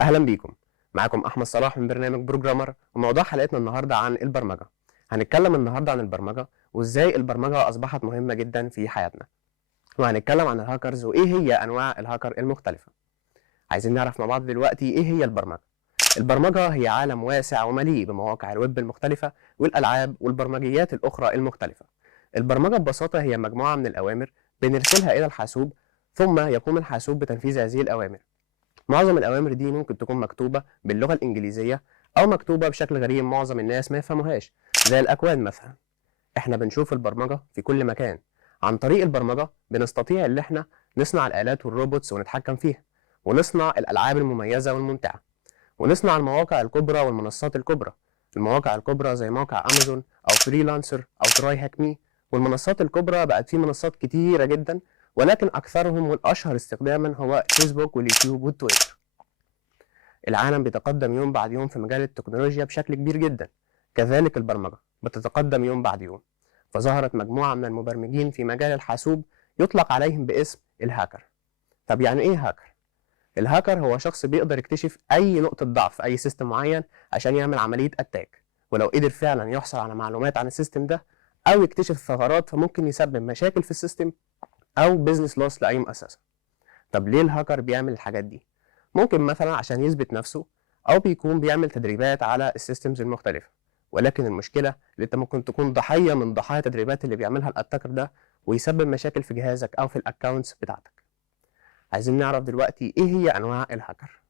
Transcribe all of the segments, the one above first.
اهلا بيكم. معاكم احمد صلاح من برنامج بروجرامر، وموضوع حلقتنا النهارده عن البرمجه. هنتكلم النهارده عن البرمجه وازاي البرمجه اصبحت مهمه جدا في حياتنا، وهنتكلم عن الهاكرز وايه هي انواع الهاكر المختلفه. عايزين نعرف مع بعض دلوقتي ايه هي البرمجه. البرمجه هي عالم واسع ومليء بمواقع الويب المختلفه والالعاب والبرمجيات الاخرى المختلفه. البرمجه ببساطه هي مجموعه من الاوامر بنرسلها الى الحاسوب، ثم يقوم الحاسوب بتنفيذ هذه الاوامر. معظم الأوامر دي ممكن تكون مكتوبة باللغة الإنجليزية أو مكتوبة بشكل غريب معظم الناس ما يفهموهاش، زي الأكواد مثلا. إحنا بنشوف البرمجة في كل مكان. عن طريق البرمجة بنستطيع إن إحنا نصنع الآلات والروبوتس ونتحكم فيها، ونصنع الألعاب المميزة والممتعة، ونصنع المواقع الكبرى والمنصات الكبرى. المواقع الكبرى زي موقع أمازون أو فريلانسر أو تراي هاك مي، والمنصات الكبرى بقت في منصات كتيرة جدا، ولكن أكثرهم والأشهر استخداما هو فيسبوك واليوتيوب والتويتر. العالم بيتقدم يوم بعد يوم في مجال التكنولوجيا بشكل كبير جدا، كذلك البرمجة بتتقدم يوم بعد يوم. فظهرت مجموعة من المبرمجين في مجال الحاسوب يطلق عليهم باسم الهاكر. طب يعني ايه هاكر؟ الهاكر هو شخص بيقدر يكتشف اي نقطة ضعف في اي سيستم معين عشان يعمل عملية اتاك، ولو قدر فعلا يحصل على معلومات عن السيستم ده او يكتشف ثغرات فممكن يسبب مشاكل في السيستم او بيزنس لوس لاي مؤسسة. طب ليه الهاكر بيعمل الحاجات دي؟ ممكن مثلا عشان يثبت نفسه، او بيكون بيعمل تدريبات على السيستمز المختلفه. ولكن المشكله اللي انت ممكن تكون ضحيه من ضحايا التدريبات اللي بيعملها الاتاكر ده، ويسبب مشاكل في جهازك او في الاكونتس بتاعتك. عايزين نعرف دلوقتي ايه هي انواع الهاكر.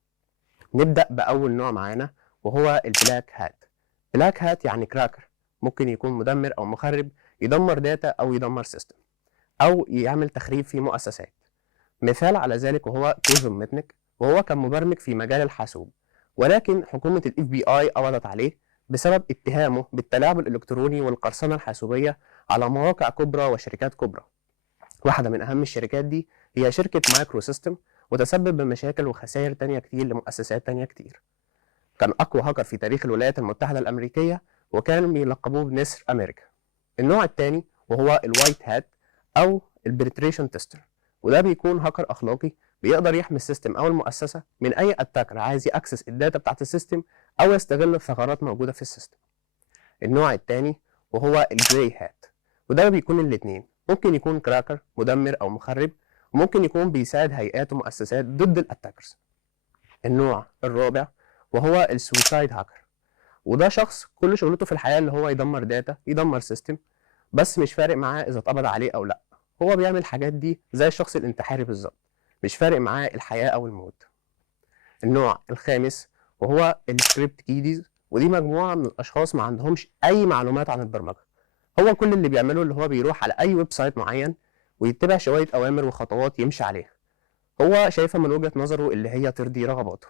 نبدا باول نوع معانا وهو البلاك هات. بلاك هات يعني كراكر، ممكن يكون مدمر او مخرب، يدمر داتا او يدمر سيستم او يعمل تخريب في مؤسسات. مثال على ذلك وهو كيفن ميتنيك، وهو كان مبرمج في مجال الحاسوب، ولكن حكومة ال FBI قبضت عليه بسبب اتهامه بالتلاعب الإلكتروني والقرصنة الحاسوبية على مواقع كبرى وشركات كبرى. واحدة من أهم الشركات دي هي شركة مايكرو سيستم، وتسبب بمشاكل وخسائر تانية كتير لمؤسسات تانية كتير. كان أقوى هاكر في تاريخ الولايات المتحدة الأمريكية، وكانوا بيلقبوه بنسر أمريكا. النوع الثاني وهو الوايت هات أو البريتريشن تيستر، وده بيكون هاكر أخلاقي بيقدر يحمي السيستم أو المؤسسة من أي أتاكر عايز يأكسس الداتا بتاعت السيستم أو يستغل الثغرات موجودة في السيستم. النوع الثاني وهو الجراي هات، وده بيكون الاثنين، ممكن يكون كراكر مدمر أو مخرب، وممكن يكون بيساعد هيئات ومؤسسات ضد الأتاكرز. النوع الرابع وهو السويسايد هاكر، وده شخص كل شغلته في الحياة اللي هو يدمر داتا يدمر سيستم، بس مش فارق معاه إذا اتقبض عليه أو لأ. هو بيعمل الحاجات دي زي الشخص الانتحاري بالظبط، مش فارق معاه الحياة أو الموت. النوع الخامس وهو السكريبت كيديز، ودي مجموعة من الأشخاص ما عندهمش أي معلومات عن البرمجة. هو كل اللي بيعمله اللي هو بيروح على أي ويب سايت معين ويتبع شوية أوامر وخطوات يمشي عليها، هو شايفها من وجهة نظره اللي هي ترضي رغباته.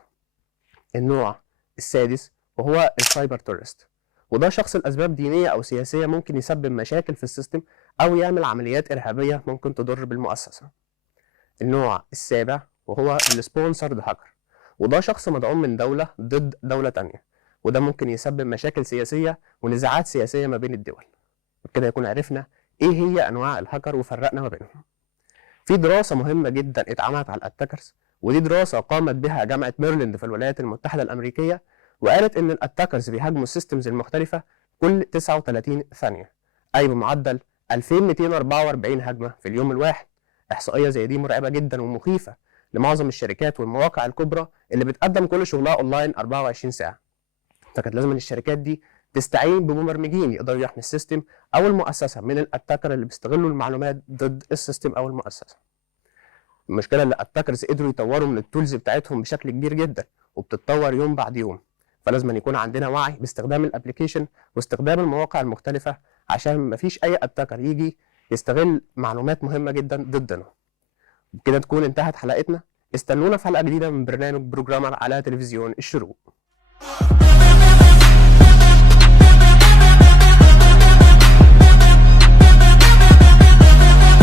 النوع السادس وهو السايبر تورست، وده شخص لأسباب دينية أو سياسية ممكن يسبب مشاكل في السيستم أو يعمل عمليات إرهابية ممكن تضر بالمؤسسة. النوع السابع وهو السبونسرد هاكر، وده شخص مدعوم من دولة ضد دولة تانية، وده ممكن يسبب مشاكل سياسية ونزاعات سياسية ما بين الدول. وبكده يكون عرفنا إيه هي أنواع الهاكر وفرقنا ما بينهم. في دراسة مهمة جدا اتعملت على الاتاكرز، ودي دراسة قامت بها جامعة ميرلاند في الولايات المتحدة الأمريكية، وقالت إن الاتاكرز بيهاجموا السيستمز المختلفة كل 39 ثانية، أي بمعدل 2244 هجمة في اليوم الواحد. إحصائية زي دي مرعبة جدا ومخيفة لمعظم الشركات والمواقع الكبرى اللي بتقدم كل شغلها أونلاين 24 ساعة. فكانت لازم الشركات دي تستعين بمبرمجين يقدروا يحمي السيستم أو المؤسسة من الاتاكر اللي بيستغلوا المعلومات ضد السيستم أو المؤسسة. المشكله ان الاتاكرز قدروا يطوروا من التولز بتاعتهم بشكل كبير جدا، وبتتطور يوم بعد يوم. فلازم يكون عندنا وعي باستخدام الابلكيشن واستخدام المواقع المختلفه، عشان مفيش اي اتاكر يجي يستغل معلومات مهمه جدا ضدنا. بكده تكون انتهت حلقتنا. استنونا في حلقه جديده من برنامج بروجرامر على تلفزيون الشروق.